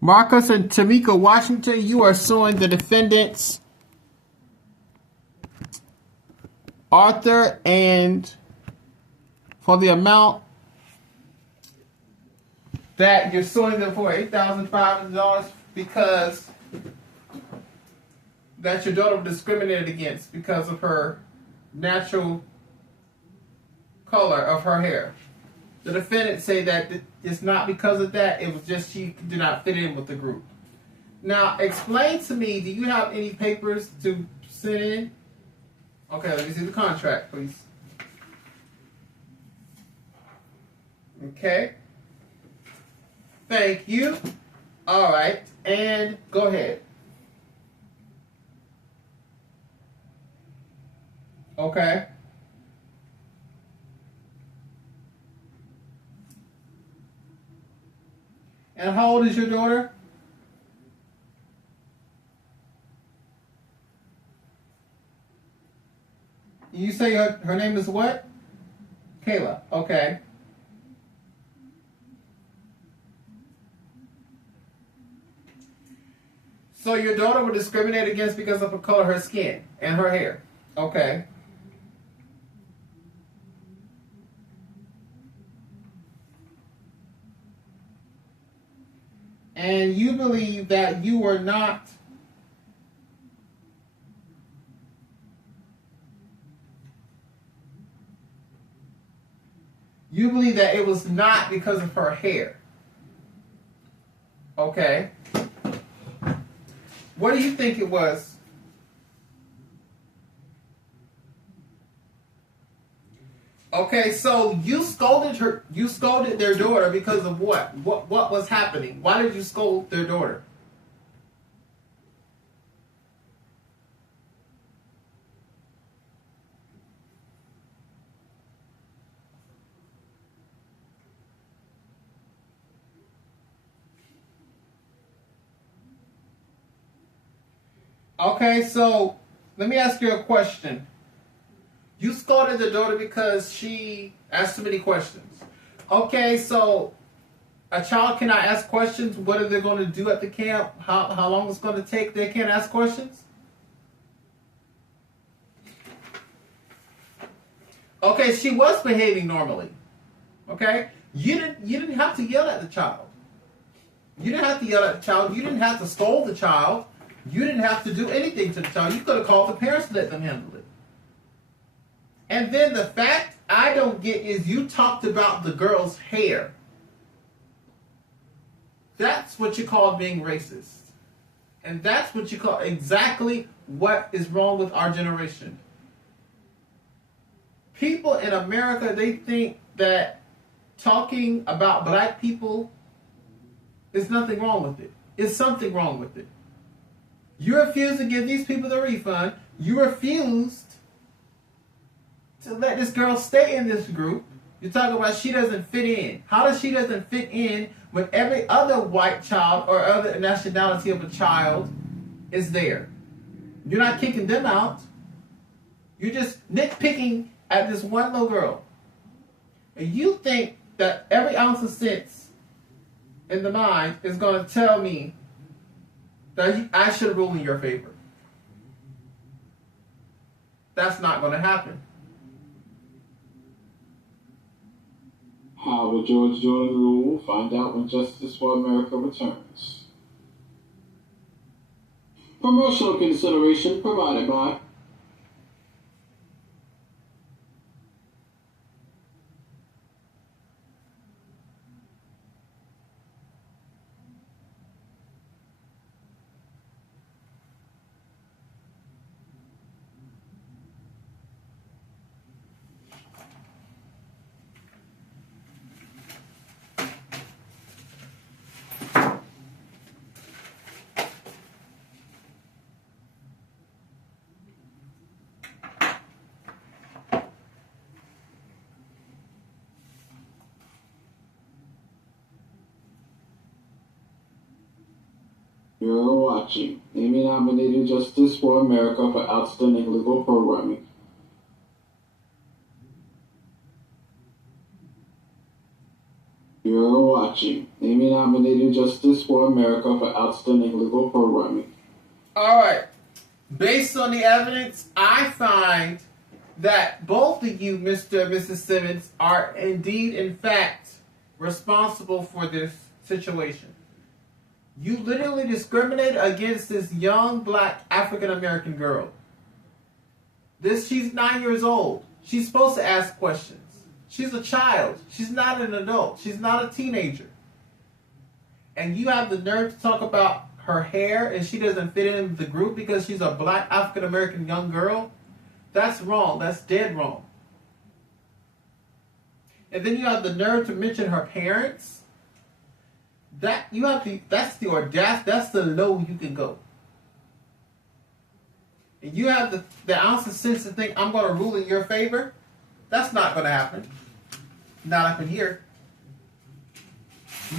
Marcus and Tamika Washington, you are suing the defendants Arthur and for the amount that you're suing them for $8,500 because that your daughter was discriminated against because of her natural color of her hair. The defendants say that it's not because of that, it was just she did not fit in with the group. Now, explain to me, do you have any papers to send in? Okay, let me see the contract, please. Okay. Thank you. All right, and go ahead. Okay. And how old is your daughter? You say her name is what? Kayla. Okay. So your daughter was discriminated against because of the color of her skin and her hair. Okay. And you believe that you were not you believe that it was not because of her hair. Okay. What do you think it was? Okay, so you scolded their daughter because of what? What was happening? Why did you scold their daughter? Okay, so let me ask you a question. You scolded the daughter because she asked too many questions. Okay, so a child cannot ask questions. What are they going to do at the camp? How long it's going to take? They can't ask questions? Okay, she was behaving normally. Okay? You didn't have to yell at the child. You didn't have to yell at the child. You didn't have to scold the child. You didn't have to do anything to the child. You could have called the parents to let them handle it. And then the fact I don't get is you talked about the girl's hair. That's what you call being racist. And that's what you call exactly what is wrong with our generation. People in America, they think that talking about black people is nothing wrong with it. It's something wrong with it. You refuse to give these people the refund. You refused to let this girl stay in this group. You're talking about she doesn't fit in. How does she doesn't fit in when every other white child or other nationality of a child is there? You're not kicking them out. You're just nitpicking at this one little girl. And you think that every ounce of sense in the mind is going to tell me that I should rule in your favor. That's not going to happen. How will George Jordan rule? Find out when Justice for America returns. Promotional consideration provided by You're watching Emmy-nominated Justice for America for Outstanding Legal Programming. You're You're watching Emmy-nominated Justice for America for Outstanding Legal Programming. All right. Based on the evidence, I find that both of you, Mr. and Mrs. Simmons, are indeed, in fact, responsible for this situation. You literally discriminated against this young black African American girl. She's 9 years old. She's supposed to ask questions. She's a child. She's not an adult. She's not a teenager. And you have the nerve to talk about her hair and she doesn't fit in the group because she's a black African American young girl? That's wrong. That's dead wrong. And then you have the nerve to mention her parents. That's the audacity. That's the low you can go. And you have the ounce of sense to think I'm going to rule in your favor. That's not going to happen. Not up in here.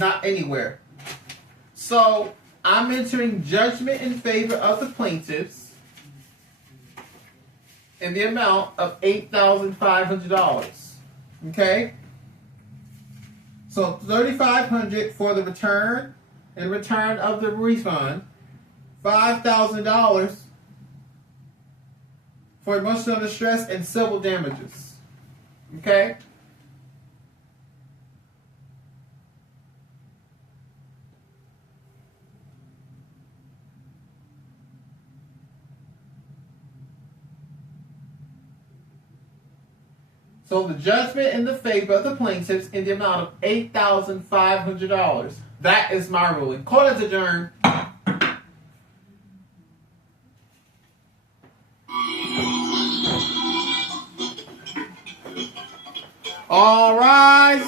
Not anywhere. So I'm entering judgment in favor of the plaintiffs in the amount of $8,500. Okay? So $3,500 for the return and return of the refund. $5,000 for emotional distress and civil damages. Okay? So the judgment in the favor of the plaintiffs in the amount of $8,500. That is my ruling. Court is adjourned. All rise.